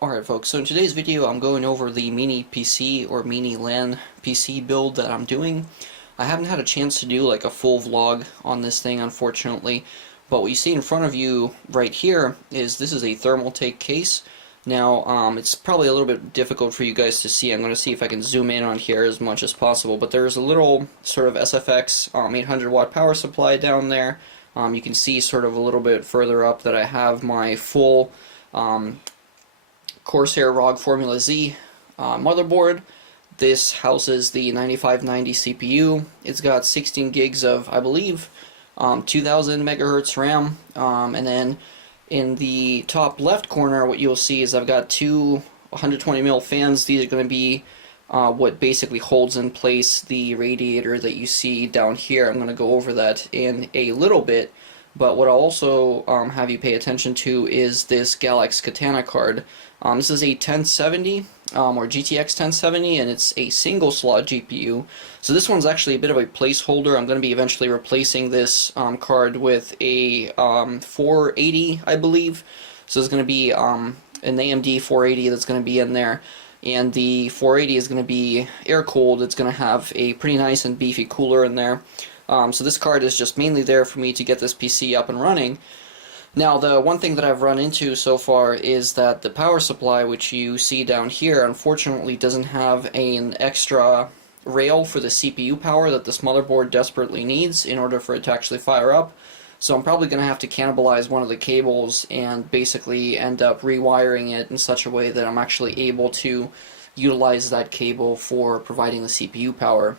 Alright folks, so in today's video I'm going over the mini PC or mini LAN PC build that I'm doing. I haven't had a chance to do like a full vlog on this thing, unfortunately, but what you see in front of you right here is this is a thermal take case. Now it's probably a little bit difficult for you guys to see. I'm going to see if I can zoom in on here as much as possible, but there's a little sort of SFX 800 watt power supply down there. You can see sort of a little bit further up that I have my full Corsair ROG Formula Z motherboard. This houses the 9590 CPU. It's got 16 gigs of, I believe, 2000 megahertz RAM, and then in the top left corner what you'll see is I've got two 120mm fans. These are going to be what basically holds in place the radiator that you see down here. I'm going to go over that in a little bit, but what I'll also have you pay attention to is this Galax Katana card. This is a 1070 or GTX 1070, and it's a single slot GPU. So this one's actually a bit of a placeholder. I'm going to be eventually replacing this card with a 480, I believe. So there's going to be an AMD 480 that's going to be in there, and the 480 is going to be air-cooled. It's going to have a pretty nice and beefy cooler in there. So this card is just mainly there for me to get this PC up and running. Now, the one thing that I've run into so far is that the power supply, which you see down here, unfortunately doesn't have an extra rail for the CPU power that this motherboard desperately needs in order for it to actually fire up. So I'm probably going to have to cannibalize one of the cables and basically end up rewiring it in such a way that I'm actually able to utilize that cable for providing the CPU power.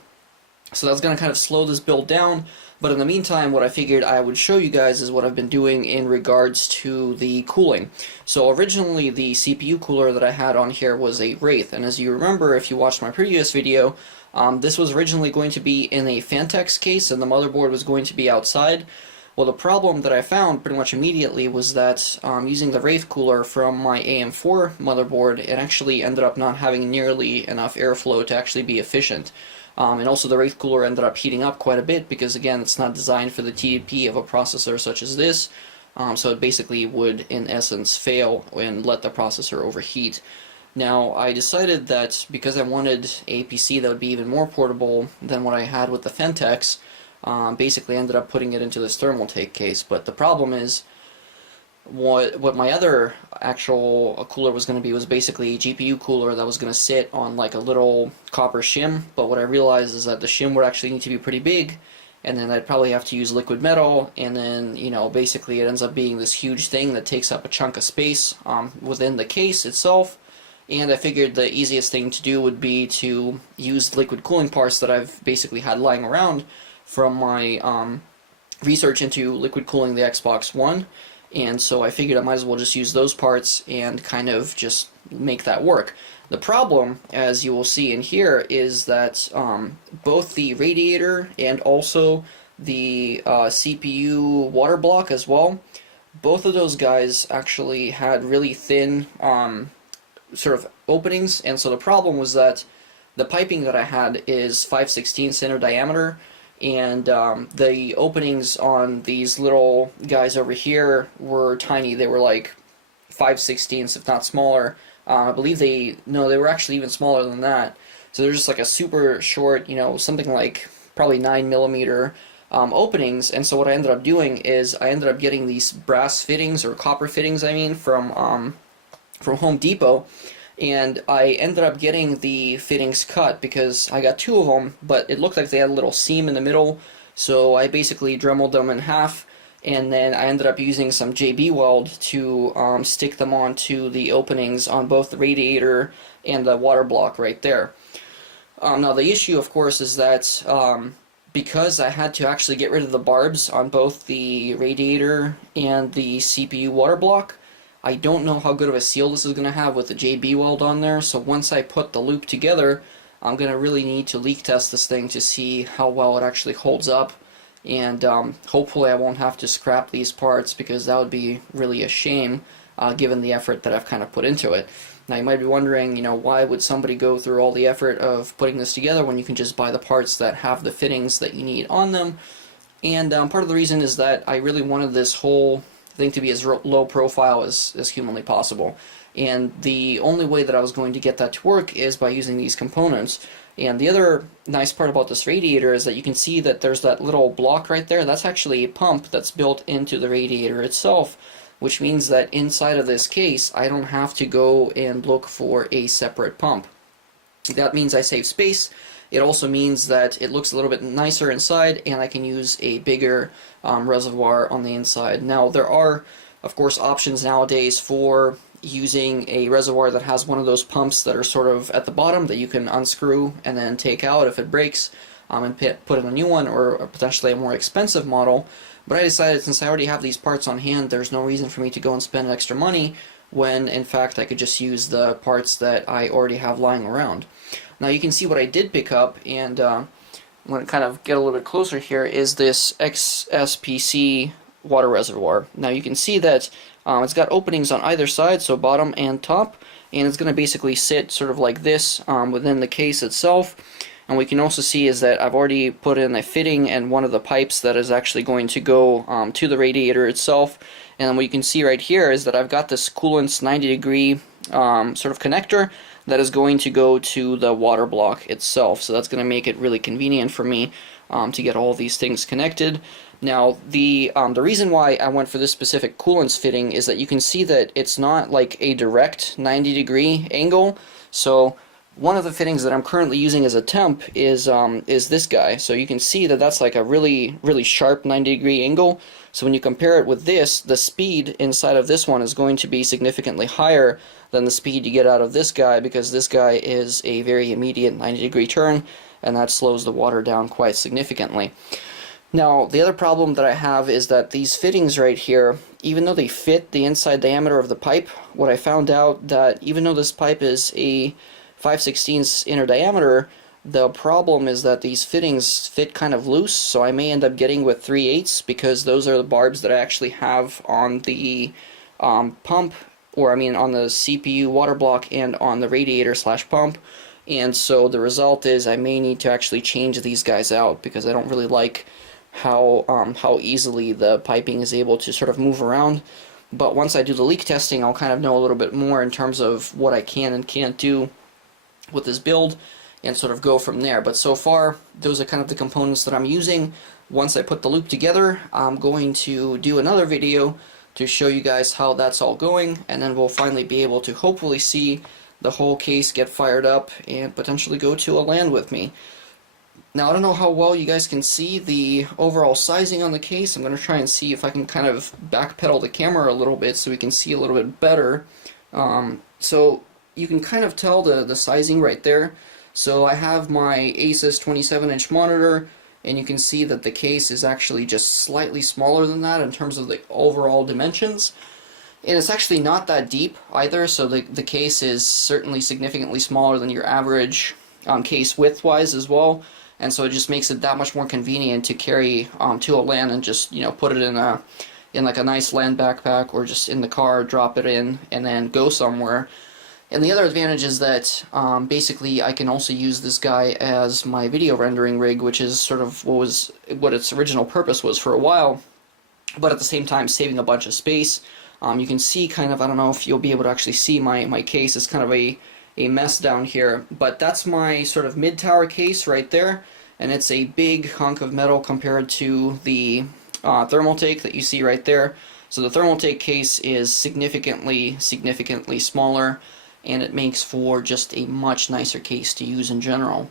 So that's going to kind of slow this build down, but in the meantime what I figured I would show you guys is what I've been doing in regards to the cooling. So originally the CPU cooler that I had on here was a Wraith, and as you remember if you watched my previous video, this was originally going to be in a Fantex case and the motherboard was going to be outside. Well, the problem that I found pretty much immediately was that using the Wraith cooler from my AM4 motherboard, it actually ended up not having nearly enough airflow to actually be efficient. And also the Wraith cooler ended up heating up quite a bit because, again, it's not designed for the TDP of a processor such as this, so it basically would, in essence, fail and let the processor overheat. Now, I decided that because I wanted a PC that would be even more portable than what I had with the Fantex, basically ended up putting it into this thermal take case. But the problem is, what my other actual cooler was going to be was basically a GPU cooler that was going to sit on like a little copper shim, but what I realized is that the shim would actually need to be pretty big, and then I'd probably have to use liquid metal, and then, you know, basically it ends up being this huge thing that takes up a chunk of space within the case itself. And I figured the easiest thing to do would be to use liquid cooling parts that I've basically had lying around from my research into liquid cooling the Xbox One. And so I figured I might as well just use those parts and kind of just make that work. The problem, as you will see in here, is that both the radiator and also the CPU water block as well, both of those guys actually had really thin sort of openings, and so the problem was that the piping that I had is 5/16 inch diameter, and the openings on these little guys over here were tiny. They were like 5/16, if not smaller. I believe they were actually even smaller than that. So they're just like a super short, you know, something like probably 9mm openings. And so what I ended up doing is I ended up getting these brass fittings, or copper fittings, I mean, from Home Depot. And I ended up getting the fittings cut because I got two of them, but it looked like they had a little seam in the middle, so I basically dremeled them in half, and then I ended up using some JB weld to stick them onto the openings on both the radiator and the water block right there. Now the issue, of course, is that because I had to actually get rid of the barbs on both the radiator and the CPU water block, I don't know how good of a seal this is going to have with the JB weld on there, so once I put the loop together, I'm going to really need to leak test this thing to see how well it actually holds up, and hopefully I won't have to scrap these parts, because that would be really a shame given the effort that I've kind of put into it. Now you might be wondering, you know, why would somebody go through all the effort of putting this together when you can just buy the parts that have the fittings that you need on them? And part of the reason is that I really wanted this whole thing to be as low profile as humanly possible. And the only way that I was going to get that to work is by using these components. And the other nice part about this radiator is that you can see that there's that little block right there. That's actually a pump that's built into the radiator itself, which means that inside of this case, I don't have to go and look for a separate pump. That means I save space. It also means that it looks a little bit nicer inside, and I can use a bigger reservoir on the inside. Now, there are, of course, options nowadays for using a reservoir that has one of those pumps that are sort of at the bottom that you can unscrew and then take out if it breaks, and put in a new one, or potentially a more expensive model. But I decided, since I already have these parts on hand, there's no reason for me to go and spend extra money when in fact I could just use the parts that I already have lying around. Now you can see what I did pick up, and I'm going to kind of get a little bit closer here, is this XSPC water reservoir. Now you can see that it's got openings on either side, so bottom and top, and it's going to basically sit sort of like this within the case itself. And we can also see is that I've already put in a fitting and one of the pipes that is actually going to go to the radiator itself. And what you can see right here is that I've got this coolant's 90-degree sort of connector that is going to go to the water block itself. So that's going to make it really convenient for me to get all these things connected. Now, the reason why I went for this specific coolant's fitting is that you can see that it's not like a direct 90-degree angle. So one of the fittings that I'm currently using as a temp is this guy. So you can see that that's like a really sharp 90-degree angle. So when you compare it with this, the speed inside of this one is going to be significantly higher than the speed you get out of this guy, because this guy is a very immediate 90-degree turn, and that slows the water down quite significantly. Now, the other problem that I have is that these fittings right here, even though they fit the inside diameter of the pipe, what I found out that even though this pipe is a 5/16 inner diameter, the problem is that these fittings fit kind of loose, so I may end up getting with 3/8, because those are the barbs that I actually have on the pump, or I mean on the CPU water block and on the radiator slash pump. And so the result is I may need to actually change these guys out, because I don't really like how easily the piping is able to sort of move around. But once I do the leak testing, I'll kind of know a little bit more in terms of what I can and can't do with this build, and sort of go from there. But so far, those are kind of the components that I'm using. Once I put the loop together, I'm going to do another video to show you guys how that's all going, and then we'll finally be able to hopefully see the whole case get fired up and potentially go to a LAN with me. Now, I don't know how well you guys can see the overall sizing on the case. I'm going to try and see if I can kind of backpedal the camera a little bit so we can see a little bit better. So you can kind of tell the sizing right there. So I have my Asus 27-inch monitor, and you can see that the case is actually just slightly smaller than that in terms of the overall dimensions. And it's actually not that deep either, so the case is certainly significantly smaller than your average case width-wise as well. And so it just makes it that much more convenient to carry to a LAN and just, you know, put it in like a nice LAN backpack, or just in the car, drop it in, and then go somewhere. And the other advantage is that basically I can also use this guy as my video rendering rig, which is sort of what its original purpose was for a while, but at the same time saving a bunch of space. You can see kind of, I don't know if you'll be able to actually see my case. It's kind of a mess down here, but that's my sort of mid-tower case right there, and it's a big hunk of metal compared to the Thermaltake that you see right there. So the Thermaltake case is significantly smaller, and it makes for just a much nicer case to use in general.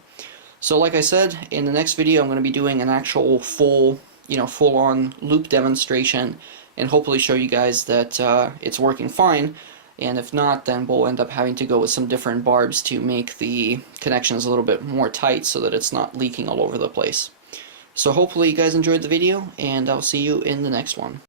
So like I said, in the next video I'm going to be doing an actual full-on loop demonstration, and hopefully show you guys that it's working fine. And if not, then we'll end up having to go with some different barbs to make the connections a little bit more tight so that it's not leaking all over the place. So hopefully you guys enjoyed the video, and I'll see you in the next one.